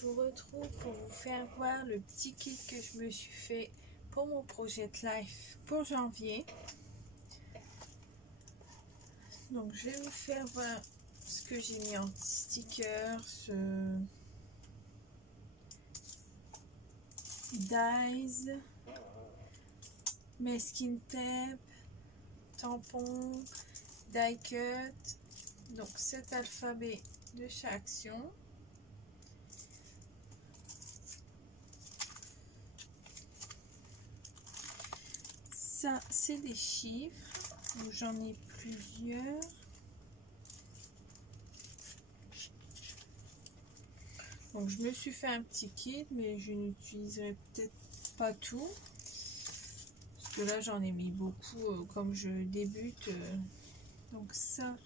je vous retrouve pour vous faire voir le petit kit que je me suis fait pour mon projet Life pour janvier. Donc je vais vous faire voir ce que j'ai mis en stickers, dies, masking tape, tampons, die cut, donc 7 alphabets de chaque action. Ça, c'est des chiffres, donc j'en ai plusieurs. Donc je me suis fait un petit kit, mais je n'utiliserai peut-être pas tout. Parce que là, j'en ai mis beaucoup comme je débute. Donc ça,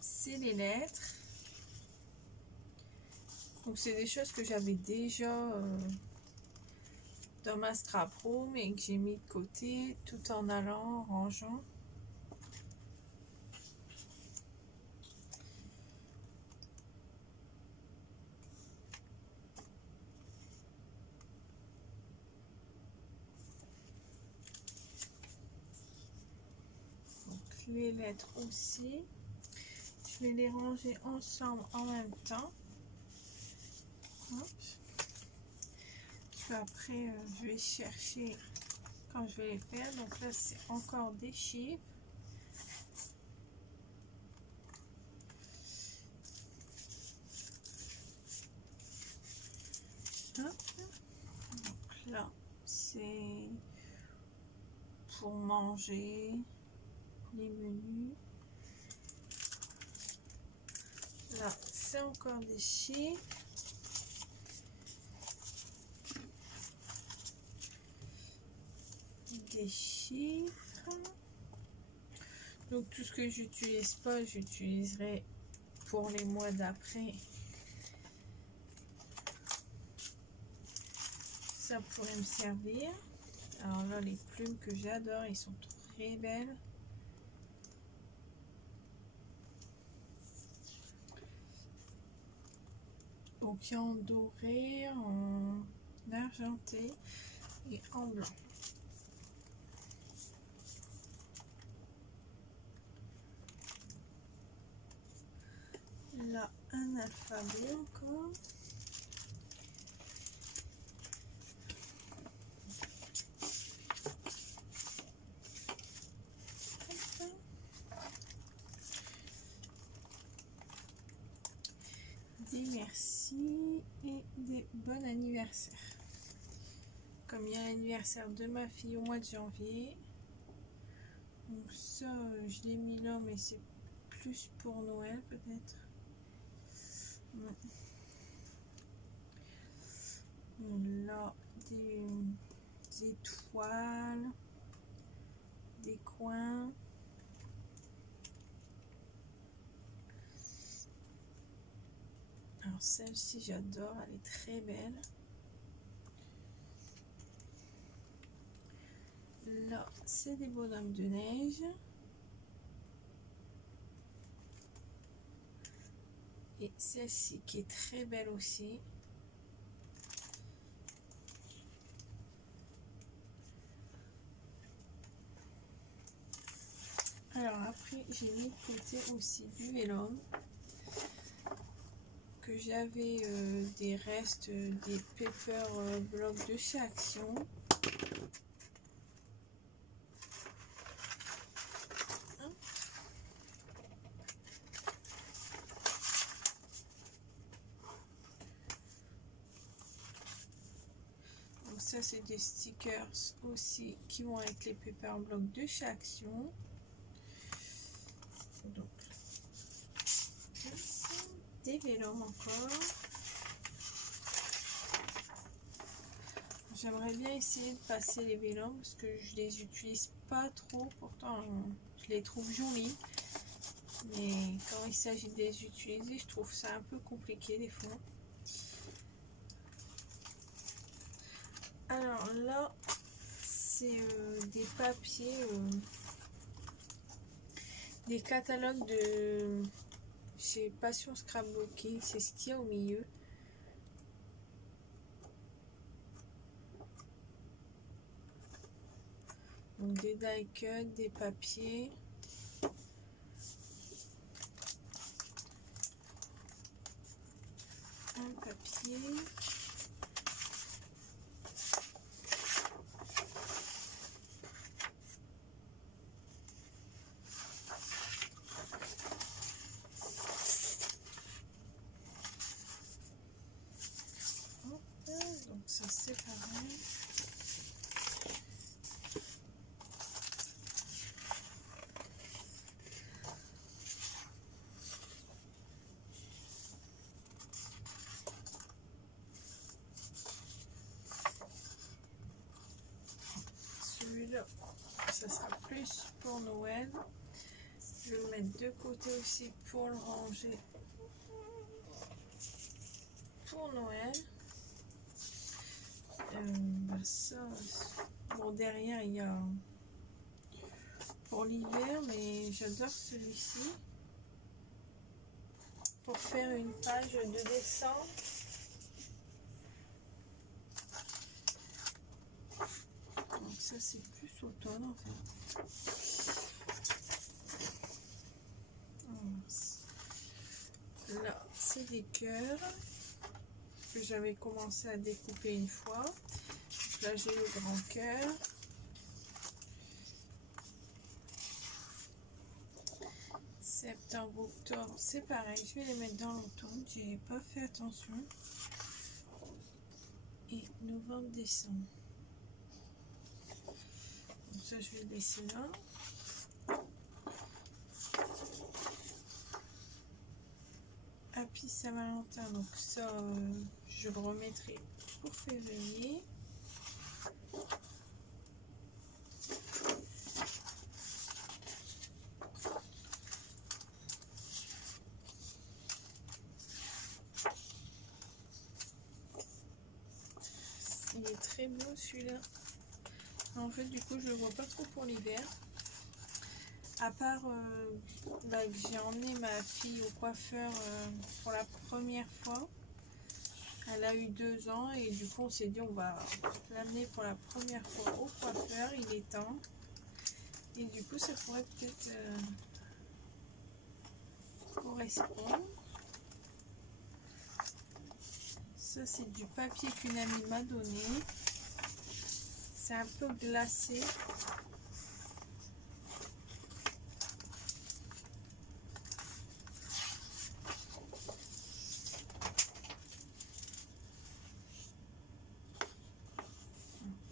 c'est les lettres. Donc c'est des choses que j'avais déjà dans ma scrap room et que j'ai mis de côté tout en allant, rangeant. Donc les lettres aussi. Je vais les ranger ensemble en même temps. Hop. Puis après, je vais chercher quand je vais les faire. Donc là, c'est encore des chiffres. Hop. Donc là, c'est pour manger les menus. Là, c'est encore des chiffres. Des chiffres. Donc tout ce que j'utilise pas, j'utiliserai pour les mois d'après. Ça pourrait me servir. Alors là, les plumes que j'adore, ils sont très belles. Donc il y a en doré, en argenté et en blanc. Là, un alphabet encore. Des merci et des bon anniversaire. Comme il y a l'anniversaire de ma fille au mois de janvier. Donc ça, je l'ai mis là, mais c'est plus pour Noël peut-être. Ouais. Là, des étoiles, des coins. Alors celle-ci, j'adore, elle est très belle. Là, c'est des bonhommes de neige. Et celle-ci qui est très belle aussi. Alors après, j'ai mis de côté aussi du vélum. Que j'avais des restes des paper blocs de chez Action. Donc ça, c'est des stickers aussi qui vont avec les paper blocs de chez Action. Donc des vélums encore. J'aimerais bien essayer de passer les vélums parce que je les utilise pas trop. Pourtant, je les trouve jolis. Mais quand il s'agit de les utiliser, je trouve ça un peu compliqué des fois. Alors là, c'est des papiers, des catalogues de chez Passion Scrapbooking. C'est ce qu'il y a au milieu. Donc des die cut, des papiers. Un papier. Donc ça c'est pareil. Celui-là, ça sera plus pour Noël. Je vais le mettre de côté aussi pour le ranger pour Noël. Ça, bon, derrière il y a pour l'hiver, mais j'adore celui-ci pour faire une page de dessin. Donc ça c'est plus automne en fait. Là c'est des cœurs que j'avais commencé à découper une fois. Là j'ai le grand cœur. Septembre, octobre, c'est pareil, je vais les mettre dans l'automne, j'ai pas fait attention. Et novembre, décembre. Donc ça je vais le laisser là. Happy Saint-Valentin, donc ça je le remettrai pour février. Il est très beau celui-là. En fait du coup je le vois pas trop pour l'hiver. À part que j'ai emmené ma fille au coiffeur pour la première fois. Elle a eu 2 ans et du coup on s'est dit on va l'amener pour la première fois au coiffeur. Il est temps. Et du coup ça pourrait peut-être correspondre. Ça c'est du papier qu'une amie m'a donné. C'est un peu glacé.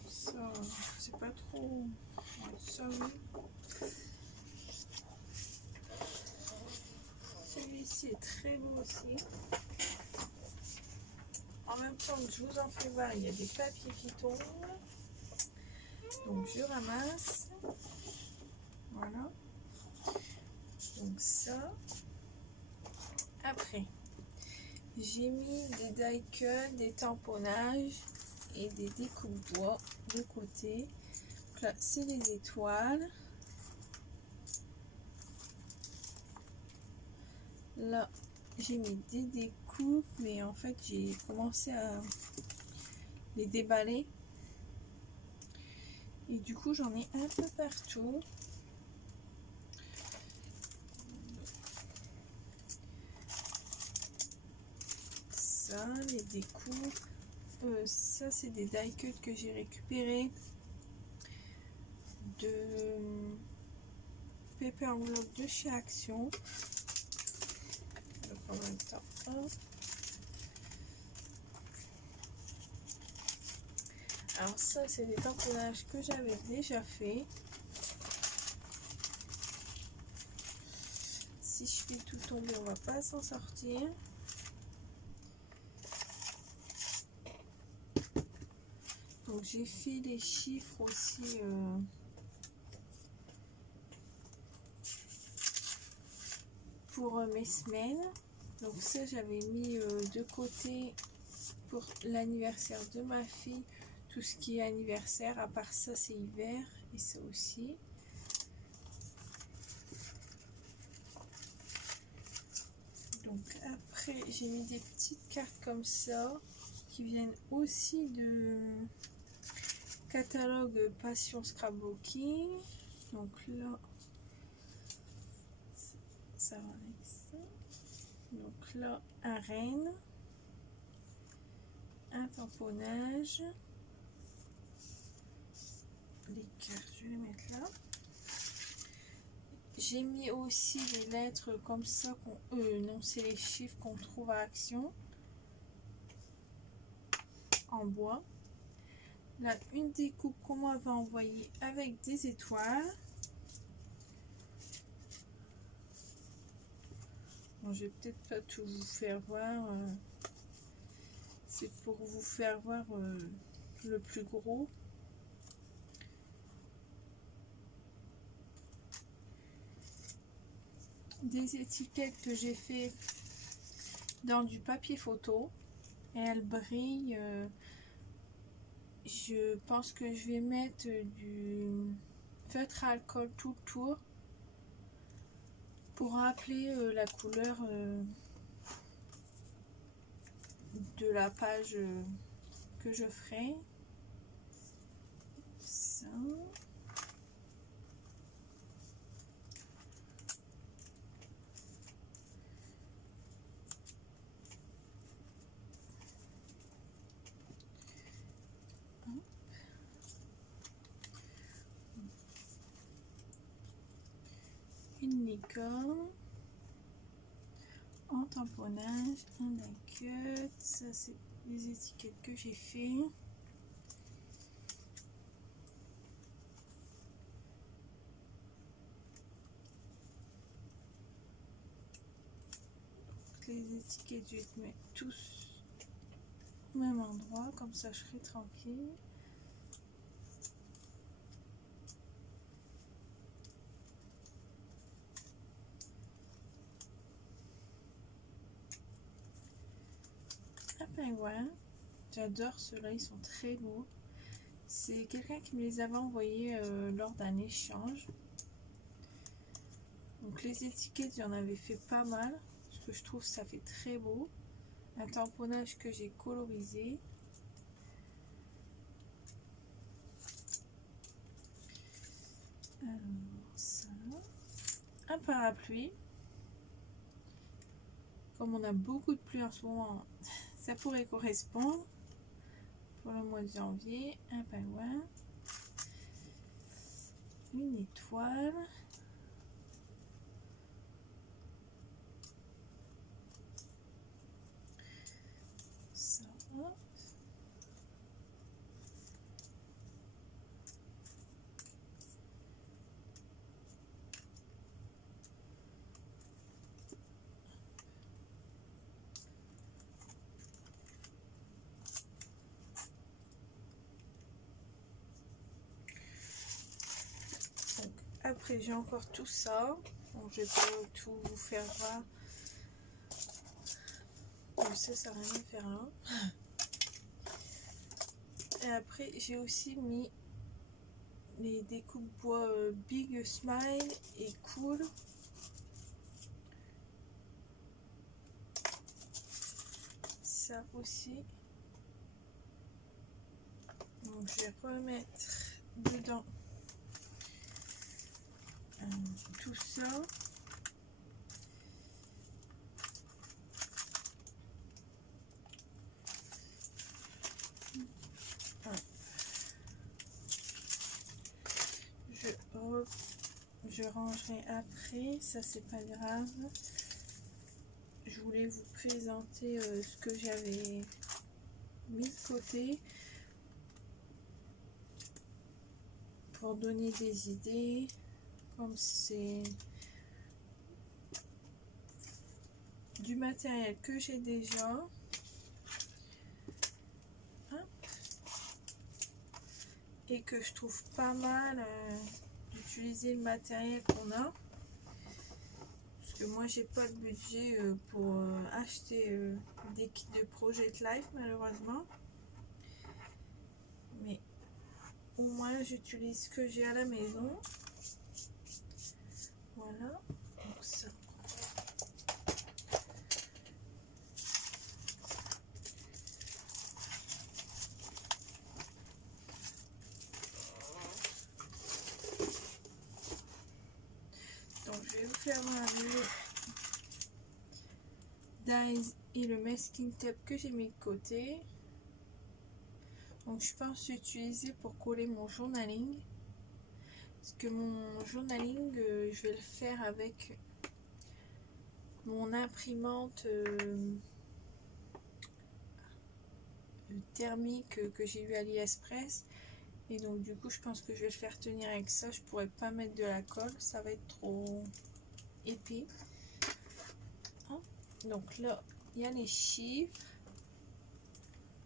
Ça c'est pas trop... Ouais, ça oui. Celui-ci est très beau aussi. En même temps que je vous en fais voir, il y a des papiers qui tombent. Donc je ramasse. Voilà. Donc ça. Après, j'ai mis des die cut, des tamponnages et des découpes bois de côté. Donc là, c'est les étoiles. Là, j'ai mis des découpes, mais en fait, j'ai commencé à les déballer. Et du coup, j'en ai un peu partout. Ça, les découpes. Ça, c'est des die cut que j'ai récupéré de Paper Envelope de chez Action. En même temps, alors ça c'est des tamponnages que j'avais déjà fait. Si je fais tout tomber on va pas s'en sortir. Donc j'ai fait les chiffres aussi pour mes semaines. Donc ça j'avais mis de côté pour l'anniversaire de ma fille, tout ce qui est anniversaire. À part ça c'est hiver et ça aussi. Donc après j'ai mis des petites cartes comme ça qui viennent aussi de catalogue Passion Scrapbooking. Donc là, ça va avec ça. Donc là, un renne, un tamponnage, les cartes, je vais les mettre là. J'ai mis aussi les lettres comme ça, non, c'est les chiffres qu'on trouve à Action en bois. Là, une découpe qu'on m'avait envoyée avec des étoiles. Bon, je vais peut-être pas tout vous faire voir. C'est pour vous faire voir le plus gros. Des étiquettes que j'ai fait dans du papier photo et elles brillent. Je pense que je vais mettre du feutre à alcool tout le tour pour rappeler la couleur de la page que je ferai. Ça. Une licorne en tamponnage, un cut. Ça c'est les étiquettes que j'ai fait. Les étiquettes, je vais te mettre tous au même endroit, comme ça je serai tranquille. Un pingouin, j'adore ceux-là, ils sont très beaux. C'est quelqu'un qui me les avait envoyés lors d'un échange. Donc les étiquettes, j'en avais fait pas mal, parce que je trouve que ça fait très beau. Un tamponnage que j'ai colorisé. Alors ça, un parapluie. Comme on a beaucoup de pluie en ce moment, ça pourrait correspondre pour le mois de janvier. Un pingouin, une étoile, ça. Après j'ai encore tout ça, donc je vais pas tout vous faire voir, ça sert à rien de faire là. Et après j'ai aussi mis les découpes bois Big Smile et Cool. Ça aussi, donc je vais remettre dedans tout ça. Je rangerai après, ça c'est pas grave. Je voulais vous présenter ce que j'avais mis de côté pour donner des idées. Comme c'est du matériel que j'ai déjà. Et que je trouve pas mal d'utiliser le matériel qu'on a. Parce que moi j'ai pas de budget pour acheter des kits de Project Life malheureusement. Mais au moins j'utilise ce que j'ai à la maison. Voilà. Donc ça. différent le dies et le masking tape que j'ai mis de côté. Donc je pense utiliser pour coller mon journaling. Parce que mon journaling, je vais le faire avec mon imprimante thermique que j'ai eu à AliExpress. Et donc du coup je pense que je vais le faire tenir avec ça. Je pourrais pas mettre de la colle, ça va être trop épais. Donc là il y a les chiffres.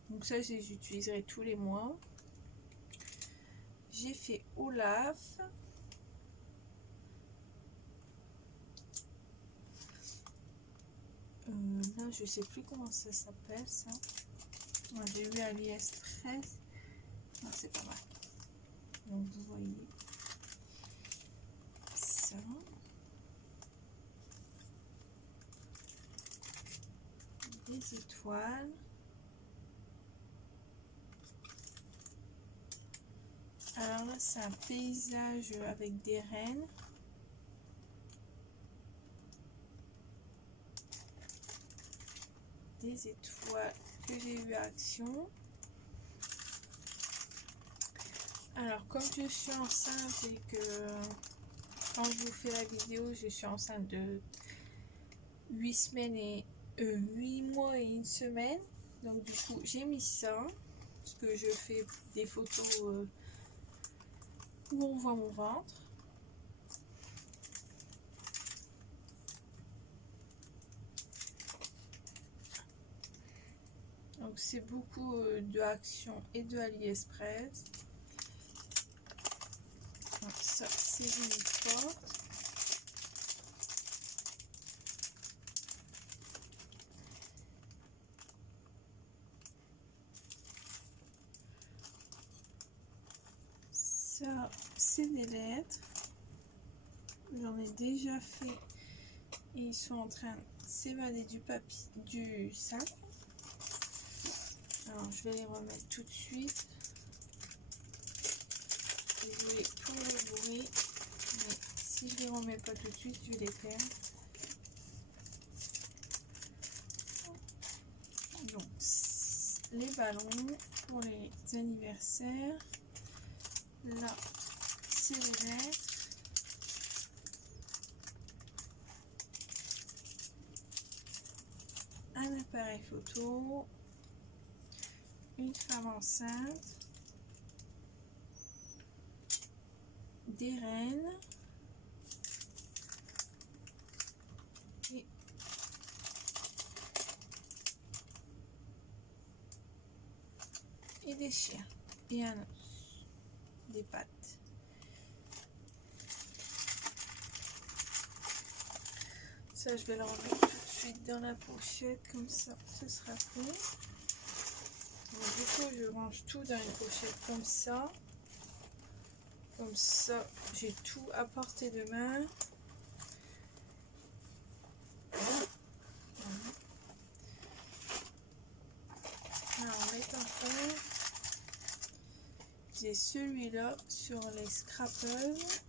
Donc ça je les utiliserai tous les mois. J'ai fait Olaf. Là je sais plus comment ça s'appelle ça. J'ai eu à AliExpress. C'est pas mal. Donc vous voyez ça. Des étoiles. Alors là c'est un paysage avec des rennes. Des étoiles que j'ai eu à Action. Alors comme je suis enceinte et que quand je vous fais la vidéo je suis enceinte de 8 semaines et 8 mois et 1 semaine, donc du coup j'ai mis ça parce que je fais des photos où on voit mon ventre. Donc c'est beaucoup de Action et de AliExpress. Donc ça c'est l'uniforme. Ça c'est des lettres. J'en ai déjà fait et ils sont en train de s'évader du papier du sac. Alors je vais les remettre tout de suite. Désolée pour le bruit, mais si je les remets pas tout de suite, je vais les perdre. Donc les ballons pour les anniversaires. Là c'est les lettres. Un appareil photo. Une femme enceinte. Des rennes. Et des chiens. Et un os. Des pattes. Ça, je vais le remettre tout de suite dans la pochette, comme ça, ce sera fait. Donc, du coup, je range tout dans une pochette comme ça. Comme ça, j'ai tout à portée de main. Alors, en mettant compte, j'ai celui-là sur les scrapeuses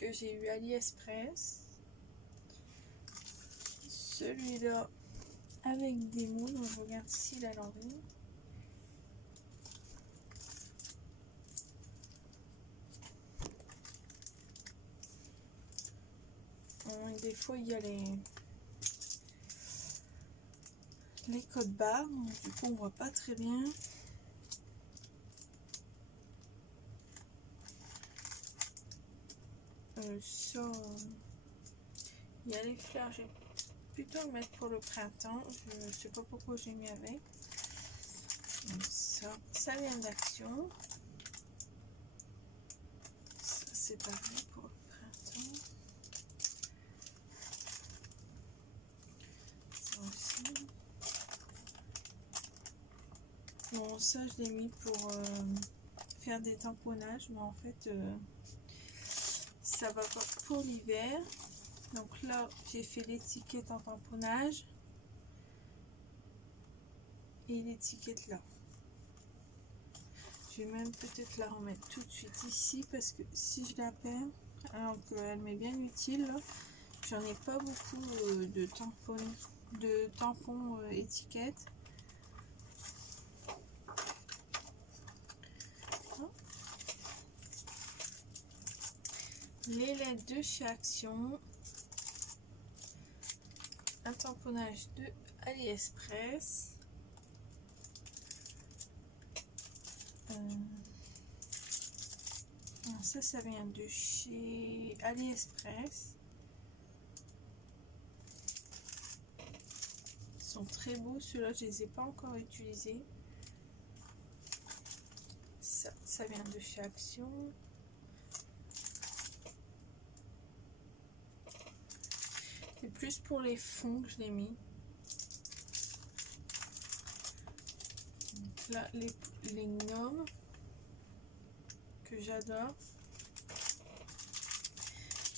que j'ai eu à AliExpress. Celui-là avec des moules, on regarde s'il a l'envie. Et des fois il y a les codes barres, du coup on voit pas très bien. Ça, il y a les fleurs, je vais plutôt le mettre pour le printemps, je sais pas pourquoi j'ai mis avec. Donc ça vient d'Action. Ça c'est pareil pour le printemps. Ça aussi. Bon, ça je l'ai mis pour faire des tamponnages, mais en fait ça va pas pour l'hiver. Donc là j'ai fait l'étiquette en tamponnage et l'étiquette là. Je vais même peut-être la remettre tout de suite ici parce que si je la perds, alors qu'elle m'est bien utile, j'en ai pas beaucoup de tampons étiquettes. Les lettres de chez Action, un tamponnage de AliExpress, ça vient de chez AliExpress. Ils sont très beaux, ceux-là je les ai pas encore utilisés. Ça vient de chez Action. C'est plus pour les fonds que je l'ai mis. Donc là, les gnomes que j'adore.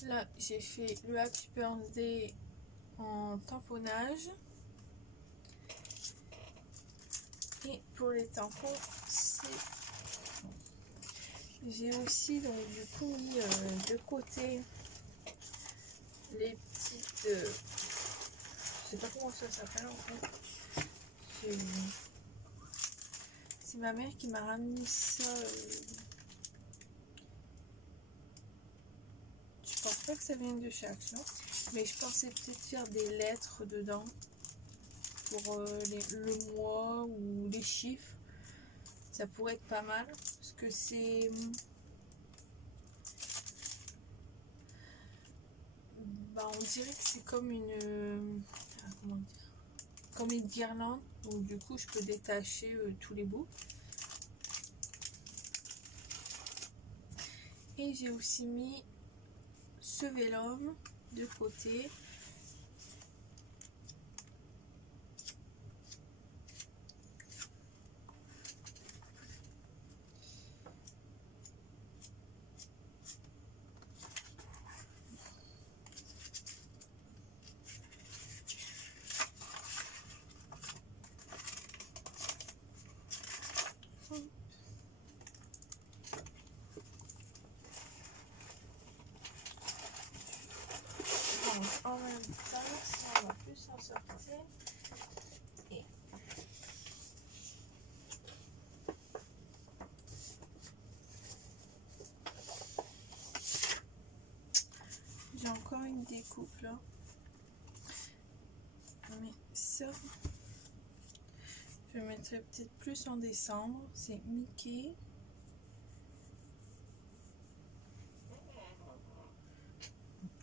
Là, j'ai fait le Happy Birthday en tamponnage. Et pour les tampons, j'ai aussi donc du coup mis de côté les petites, je sais pas comment ça s'appelle en fait. C'est ma mère qui m'a ramené ça. Je pense pas que ça vienne de chez Action, mais je pensais peut-être faire des lettres dedans pour le mois ou les chiffres. Ça pourrait être pas mal parce que c'est on dirait que c'est comme une comment dire, comme une guirlande où du coup je peux détacher tous les bouts. Et j'ai aussi mis ce vélum de côté. En même temps, ça va plus s'en sortir. Et j'ai encore une découpe là. Mais ça, je mettrai peut-être plus en décembre. C'est Mickey.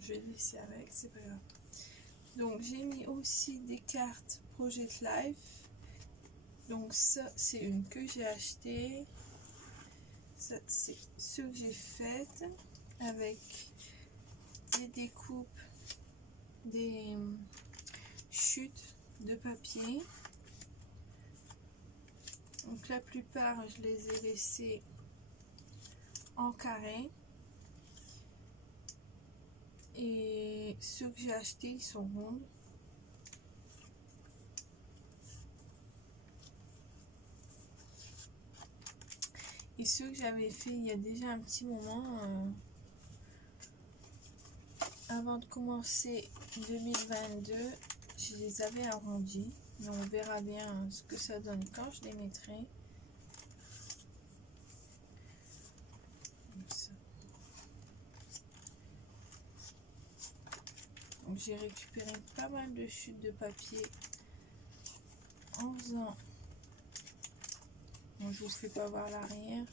Je vais le laisser avec, c'est pas grave. Donc j'ai mis aussi des cartes Project Life. Donc ça c'est une que j'ai acheté. Ça c'est ce que j'ai fait avec des découpes, des chutes de papier. Donc la plupart je les ai laissés en carré. Et ceux que j'ai achetés, ils sont ronds. Et ceux que j'avais fait il y a déjà un petit moment, avant de commencer 2022, je les avais arrondis. Mais on verra bien ce que ça donne quand je les mettrai. Donc j'ai récupéré pas mal de chutes de papier en faisant, bon, je vous fais pas voir l'arrière.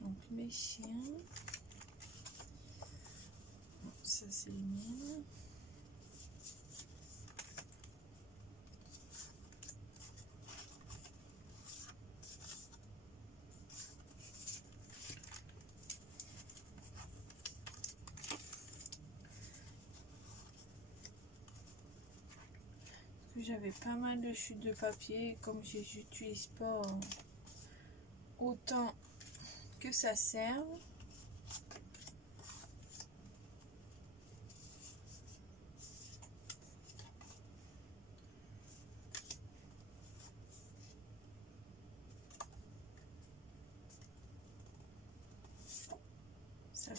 Donc mes chiens, bon, ça c'est les miennes. J'avais pas mal de chutes de papier, comme j'utilise pas autant que ça serve.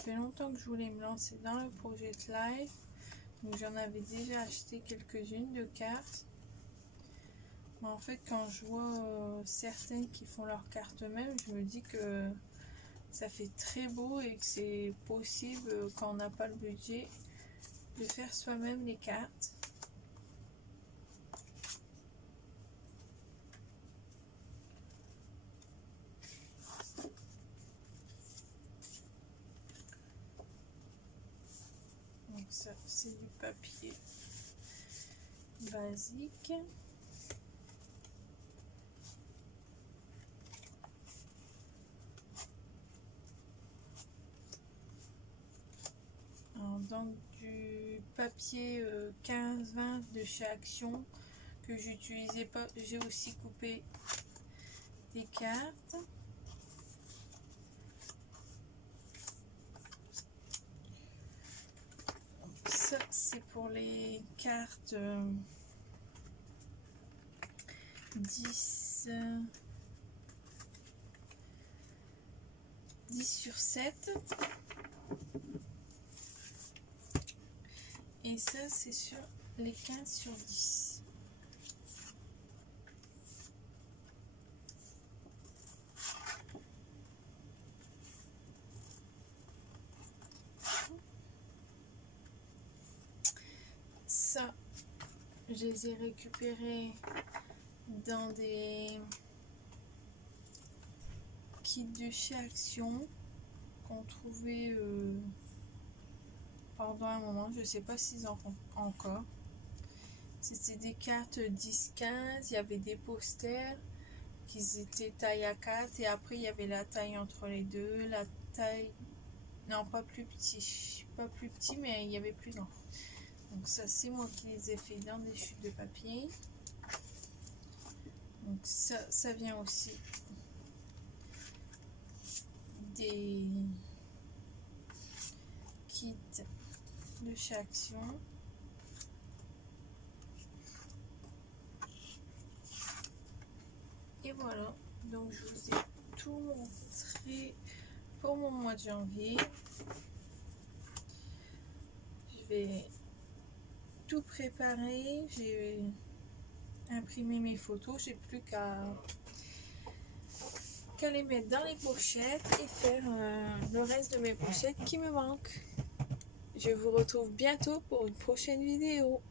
fait longtemps que je voulais me lancer dans le projet de live. Donc j'en avais déjà acheté quelques-unes de cartes. Mais en fait, quand je vois certaines qui font leurs cartes eux-mêmes, je me dis que ça fait très beau et que c'est possible, quand on n'a pas le budget, de faire soi-même les cartes. Donc ça, c'est du papier basique. Alors, donc du papier 15-20 de chez Action que j'utilisais pas, j'ai aussi coupé des cartes. Ça, c'est pour les cartes 10 sur 7. Et ça, c'est sur les 15 sur 10. Ça, je les ai récupérés dans des kits de chez Action qu'on trouvait pendant un moment. Je sais pas s'ils en font encore. C'était des cartes 10-15. Il y avait des posters qui étaient taille à 4 et après il y avait la taille entre les deux, la taille, non pas plus petit, mais il y avait plus grand. Donc ça, c'est moi qui les ai fait dans des chutes de papier. Donc ça vient aussi des kits de chez Action. Et voilà, donc je vous ai tout montré pour mon mois de janvier. Je vais tout préparer, j'ai imprimé mes photos, j'ai plus qu'à les mettre dans les pochettes et faire le reste de mes pochettes qui me manquent. Je vous retrouve bientôt pour une prochaine vidéo.